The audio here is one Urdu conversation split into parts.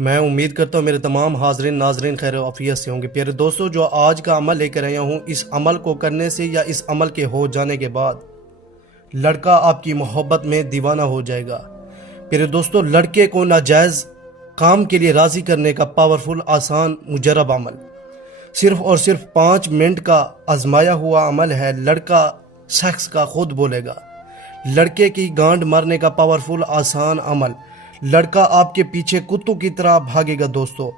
میں امید کرتا ہوں میرے تمام حاضرین ناظرین خیر و عافیت سے ہوں گے۔ پیارے دوستو، جو آج کا عمل لے کر آیا ہوں، اس عمل کو کرنے سے یا اس عمل کے ہو جانے کے بعد لڑکا آپ کی محبت میں دیوانہ ہو جائے گا۔ پیارے دوستو، لڑکے کو ناجائز کام کے لیے راضی کرنے کا پاورفل، آسان، مجرب عمل، صرف اور صرف 5 منٹ کا آزمایا ہوا عمل ہے۔ لڑکا شخص کا خود بولے گا۔ لڑکے کی گانڈ مارنے کا پاورفل، آسان عمل۔ لڑکا آپ کے پیچھے کتوں کی طرح بھاگے گا۔ دوستو،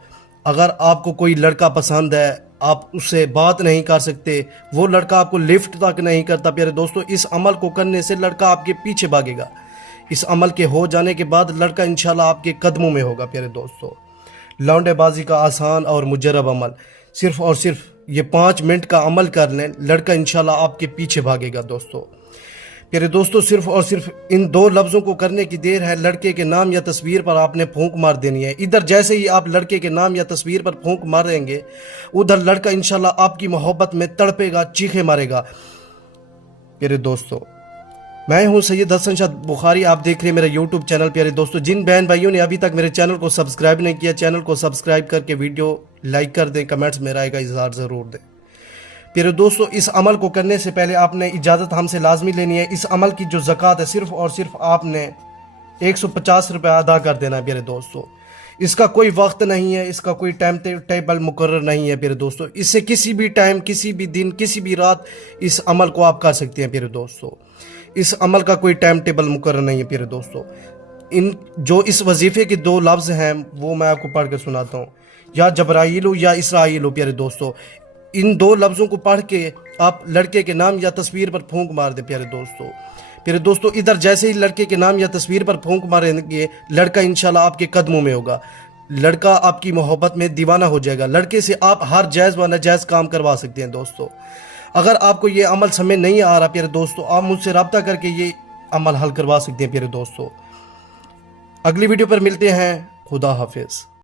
اگر آپ کو کوئی لڑکا پسند ہے، آپ اس سے بات نہیں کر سکتے، وہ لڑکا آپ کو لفٹ تک نہیں کرتا، پیارے دوستو، اس عمل کو کرنے سے لڑکا آپ کے پیچھے بھاگے گا۔ اس عمل کے ہو جانے کے بعد لڑکا انشاءاللہ آپ کے قدموں میں ہوگا۔ پیارے دوستو، لونڈے بازی کا آسان اور مجرب عمل، صرف اور صرف یہ 5 منٹ کا عمل کر لیں، لڑکا انشاءاللہ آپ کے پیچھے بھاگے گا۔ دوستو پیارے دوستو، صرف اور صرف ان 2 لفظوں کو کرنے کی دیر ہے۔ لڑکے کے نام یا تصویر پر آپ نے پھونک مار دینی ہے۔ ادھر جیسے ہی آپ لڑکے کے نام یا تصویر پر پھونک ماریں گے، ادھر لڑکا انشاءاللہ آپ کی محبت میں تڑپے گا، چیخے مارے گا۔ پیارے دوستو، میں ہوں سید حسن شاہ بخاری، آپ دیکھ رہے ہیں میرا یوٹیوب چینل۔ پیارے دوستو، جن بہن بھائیوں نے ابھی تک میرے چینل کو سبسکرائب نہیں کیا، چینل کو سبسکرائب کر کے ویڈیو لائک کر دیں، کمنٹس میں رائے کا اظہار ضرور دیں۔ پیارے دوستو، اس عمل کو کرنے سے پہلے آپ نے اجازت ہم سے لازمی لینی ہے۔ اس عمل کی جو زکوٰۃ ہے، صرف اور صرف آپ نے 150 روپے ادا کر دینا ہے۔ پیارے دوستو، اس کا کوئی وقت نہیں ہے، اس کا کوئی ٹائم ٹیبل مقرر نہیں ہے۔ پیارے دوستو، اس سے کسی بھی ٹائم، کسی بھی دن، کسی بھی رات اس عمل کو آپ کر سکتے ہیں۔ پیارے دوستو، اس عمل کا کوئی ٹائم ٹیبل مقرر نہیں ہے۔ پیارے دوستو، جو اس وظیفے کے 2 لفظ ہیں وہ میں آپ کو پڑھ کے سناتا ہوں، یا جبرائیل یا اسرائیل۔ پیارے دوستو، ان 2 لفظوں کو پڑھ کے آپ لڑکے کے نام یا تصویر پر پھونک مار دیں۔ پیارے دوستو، ادھر جیسے ہی لڑکے کے نام یا تصویر پر پھونک ماریں گے، لڑکا انشاءاللہ آپ کے قدموں میں ہوگا۔ لڑکا آپ کی محبت میں دیوانہ ہو جائے گا۔ لڑکے سے آپ ہر جائز و ناجائز کام کروا سکتے ہیں۔ دوستو، اگر آپ کو یہ عمل سمجھ نہیں آ رہا، پیارے دوستو، آپ مجھ سے رابطہ کر کے یہ عمل حل کروا سکتے ہیں۔ پیارے دوستو، اگلی ویڈیو پر ملتے ہیں۔ خدا حافظ۔